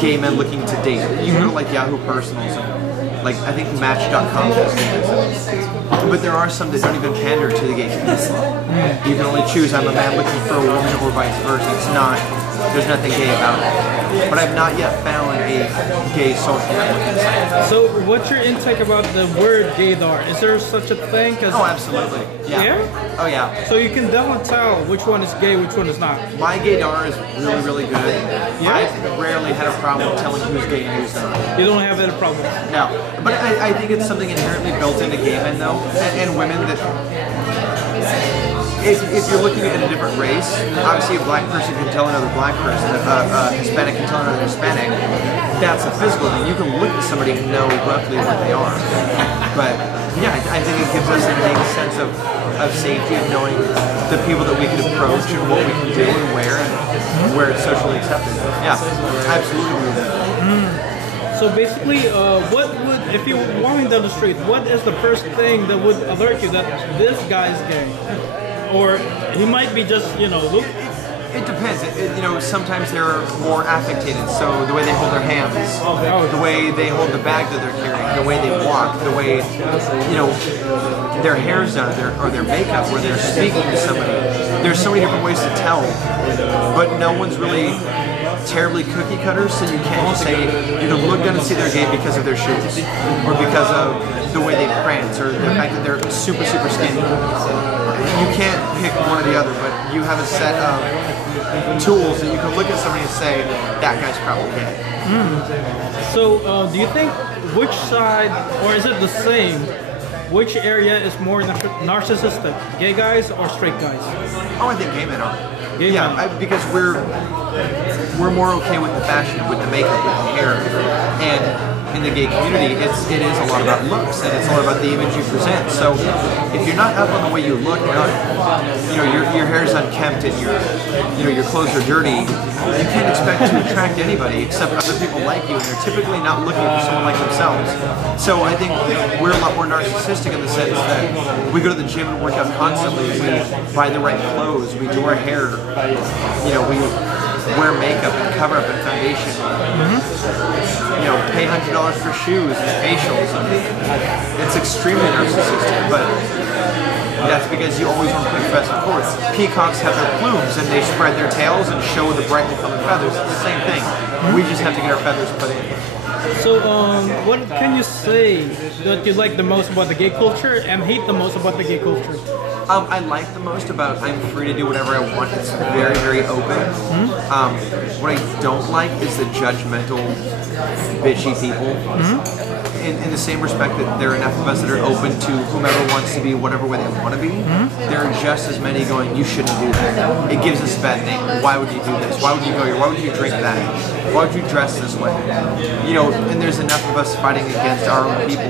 gay men looking to date. You go to like Yahoo Personals and like I think Match.com has gays. But there are some that don't even pander to the gay community. You can only choose I'm a man looking for a woman or vice versa. It's not, there's nothing gay about it. But I've not yet found a gay social networking site. So what's your intake about the word gaydar? Is there such a thing as... Oh, absolutely. Yeah. Yeah? Oh, yeah. So you can definitely tell which one is gay, which one is not. My gaydar is really, really good. Yeah? I've rarely had a problem telling who's gay and who's not. You don't have that problem? No. But I think it's something inherently built into gay men, though, and women that... If you're looking at a different race, obviously a black person can tell another black person, a Hispanic can tell another Hispanic. That's a physical thing. You can look at somebody and know roughly what they are. But yeah, I think it gives us a unique sense of safety of knowing the people that we can approach and what we can do and where it's socially accepted. Yeah, absolutely. So basically, what would, if you're walking down the street, what is the first thing that would alert you that this guy's gay? Or he might be just, you know, look. It depends. Sometimes they're more affected. So the way they hold their hands, the way they hold the bag that they're carrying, the way they walk, the way, their hair's done, or their makeup, where they're speaking to somebody. There's so many different ways to tell, but no one's really terribly cookie cutters, so you can't just say, you can look down and see they're gay because of their shoes, or because of the way they prance, or the fact that they're super, super skinny. You can't pick one or the other, but you have a set of tools that you can look at somebody and say, that guy's probably gay. So, do you think which side, or is it the same, which area is more narcissistic, gay guys or straight guys? Oh, I think gay men are. Gay men. Because we're more okay with the fashion, with the makeup, with the hair, and in the gay community, it is a lot about looks, and it's a lot about the image you present. So if you're not up on the way you look, you're not, your hair is unkempt and your clothes are dirty, you can't expect to attract anybody except other people like you, and they're typically not looking for someone like themselves. So I think we're a lot more narcissistic in the sense that we go to the gym and work out constantly, we buy the right clothes, we do our hair, we wear makeup and cover up and foundation, pay $100 for shoes and facials. It's extremely narcissistic, but that's because you always want to put your best foot forward. Peacocks have their plumes and they spread their tails and show the brightly colored feathers. It's the same thing. We just have to get our feathers put in. So, what can you say that you like the most about the gay culture and hate the most about the gay culture? I like the most about I'm free to do whatever I want. It's very, very open. What I don't like is the judgmental, bitchy people. In the same respect that there are enough of us that are open to whomever wants to be whatever way they want to be, there are just as many going, you shouldn't do that. It gives us a bad name. Why would you do this? Why would you go here? Why would you drink that? Why would you dress this way? And there's enough of us fighting against our own people,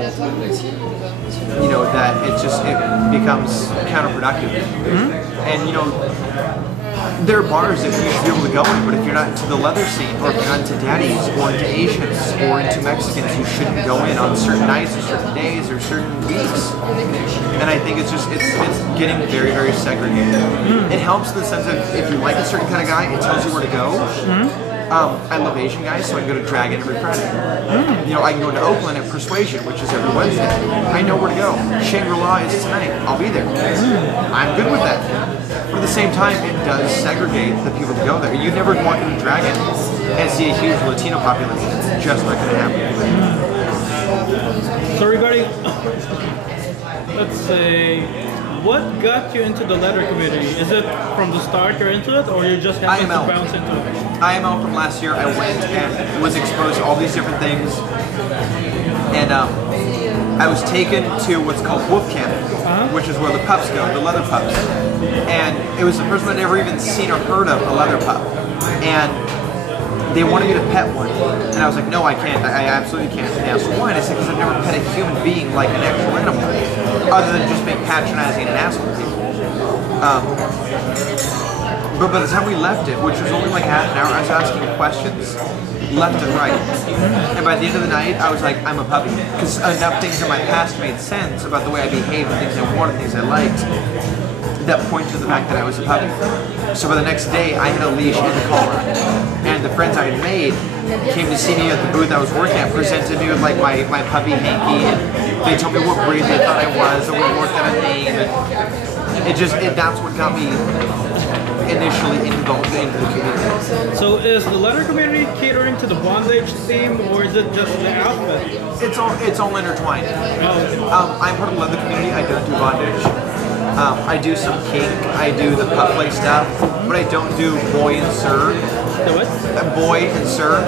that it becomes counterproductive. And there are bars that you should be able to go in, but if you're not into the leather scene, or if you're not into daddies, or into Asians, or into Mexicans, you shouldn't go in on certain nights, or certain days, or certain weeks. And I think it's getting very, very segregated. It helps in the sense of if you like a certain kind of guy, it tells you where to go. I love Asian guys, so I can go to Dragon every Friday. I can go to Oakland at Persuasion, which is every Wednesday. I know where to go. Shangri-La is tonight. I'll be there. I'm good with that. But at the same time, it does segregate the people that go there. You never walk into Dragon and see a huge Latino population. It's just not going to happen. So regarding, let's say, what got you into the leather community? Is it from the start you're into it, or you just happened to bounce into it? IML from last year, I went and was exposed to all these different things, and I was taken to what's called Wolf Camp, which is where the pups go, the leather pups. And it was the first one I'd ever even seen or heard of a leather pup. And they wanted me to pet one. And I was like, no, I can't. I absolutely can't. And they asked why, and I said, because I've never pet a human being like an actual animal, other than just being patronizing and an asshole to people. But by the time we left it, which was only like half an hour, I was asking questions left and right. And by the end of the night, I was like, I'm a puppy. Because enough things in my past made sense about the way I behaved and things I wanted, things I liked, that pointed to the fact that I was a puppy. So by the next day, I had a leash and a collar. And the friends I had made came to see me at the booth I was working at, presented me with like my puppy hanky, and they told me what breed they thought I was, and we worked out a name. And that's what got me initially involved into the community. So is the leather community catering to the bondage theme, or is it just the outfit? It's all intertwined. I'm part of the leather community. I don't do bondage. I do some kink. I do the pup play stuff, but I don't do boy and sir. The what? Boy and sir,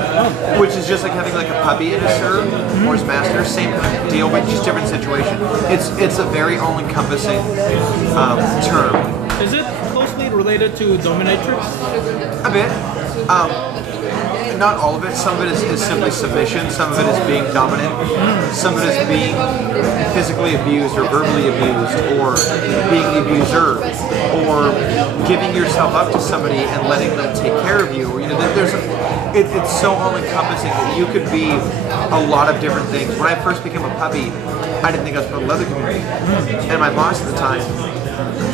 which is just like having like a puppy and a sir or his master. Same deal, but just different situation. It's a very all-encompassing term. Is it closely related to dominatrix? A bit. Not all of it. Some of it is simply submission. Some of it is being dominant. Some of it is being physically abused or verbally abused, or being the abuser, or giving yourself up to somebody and letting them take care of you. You know, it's so all-encompassing that you could be a lot of different things. When I first became a puppy, I didn't think I was part of the leather community. And my boss at the time,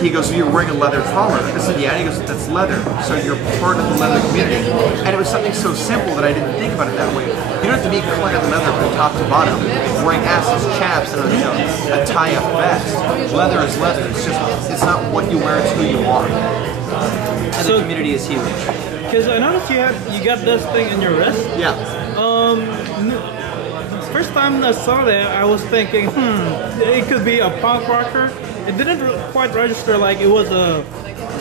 he goes, so you're wearing a leather collar? I said, yeah. And he goes, that's leather, so you're part of the leather community. And it was something so simple that I didn't think about it that way. You don't have to be clad in leather from top to bottom, wearing assless chaps and a tie-up vest. Leather is leather. It's not what you wear, it's who you are. And so, the community is huge. Because I noticed you got this thing in your wrist. Yeah. First time I saw that, I was thinking, it could be a punk rocker. It didn't quite register like it was a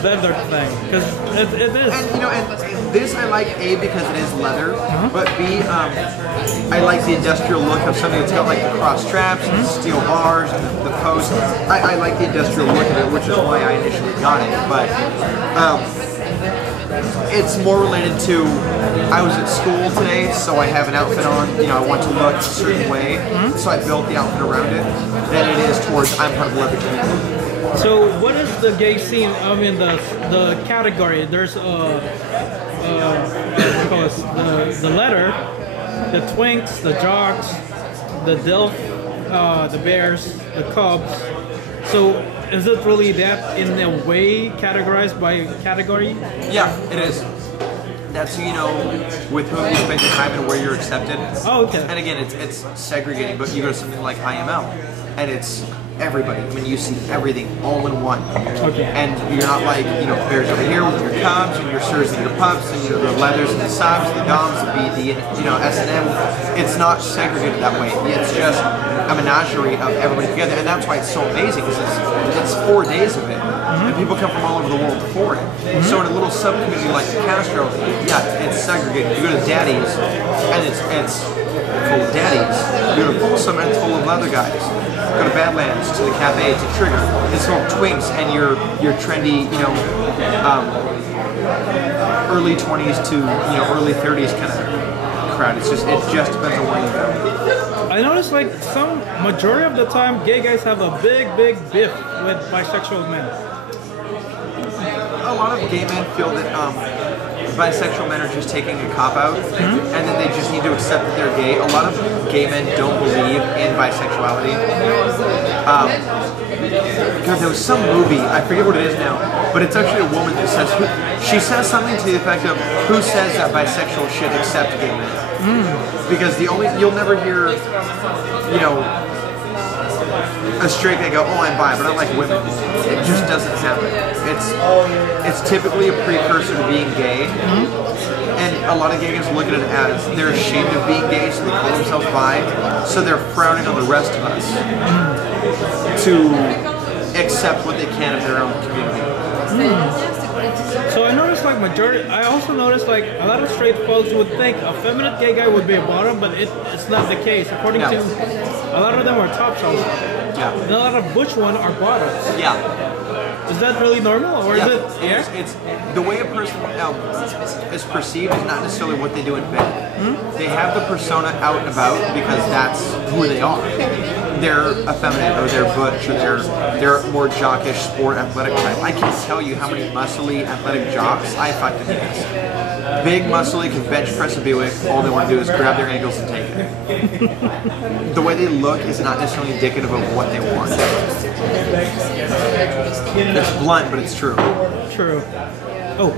leather thing, because it is. And this I like, A, because it is leather, but B, I like the industrial look of something that's got like the cross straps and the steel bars and the posts. I like the industrial look of it, which is why I initially got it. But it's more related to, I was at school today, so I have an outfit on, I want to look a certain way, so I built the outfit around it, than it is towards I'm part of the leather community. So what is the gay scene, the category? There's the letter, the twinks, the jocks, the dilf, the bears, the cubs. So is it really that in a way categorized by category? Yeah, it is. That's with whom you spend your time and where you're accepted. Oh, okay. And again, it's segregating, but you go to something like IML, and it's everybody. I mean, you see everything all in one. Okay. And you're not like, bears over here with your cubs, and your sirs and your pups, and the leathers and the subs, the doms, the BD, and S&M. It's not segregated that way. It's just a menagerie of everybody together, and that's why it's so amazing, because it's 4 days of it. And people come from all over the world for it. So in a little sub-community like Castro, yeah, it's segregated. You go to Daddy's, and it's full of Daddies. You go to Folsom, and it's full of leather guys. Go to Badlands, to the Cafe, to Trigger. It's full of twinks and your trendy, early 20s to early 30s kind of crowd. It just depends on where you go. I noticed like majority of the time, gay guys have a big beef with bisexual men. A lot of gay men feel that bisexual men are just taking a cop-out, and then they just need to accept that they're gay. A lot of gay men don't believe in bisexuality. Because there was some movie, I forget what it is now, but it's actually a woman that says, she says something to the effect of, who says that bisexuals should accept gay men? Because you'll never hear, a straight guy go, oh, I'm bi, but I like women. It just doesn't happen. It's typically a precursor to being gay, and a lot of gay guys look at it as they're ashamed of being gay, so they call themselves bi, so they're frowning on the rest of us to accept what they can of their own community. So I noticed I also noticed like a lot of straight folks would think a feminine gay guy would be a bottom, but it's not the case. According to a lot of them are top shelves. Yeah. And a lot of butch ones are bottoms. Yeah. Is that really normal, or is it? It's the way a person is perceived is not necessarily what they do in bed. They have the persona out and about because that's who they are. they're effeminate or they're butch or they're more jockish sport athletic type. I can't tell you how many muscly athletic jocks I fucking miss. Big muscly can bench press a Buick, all they want to do is grab their ankles and take it. The way they look is not necessarily indicative of what they want. It's blunt, but it's true. True. Oh,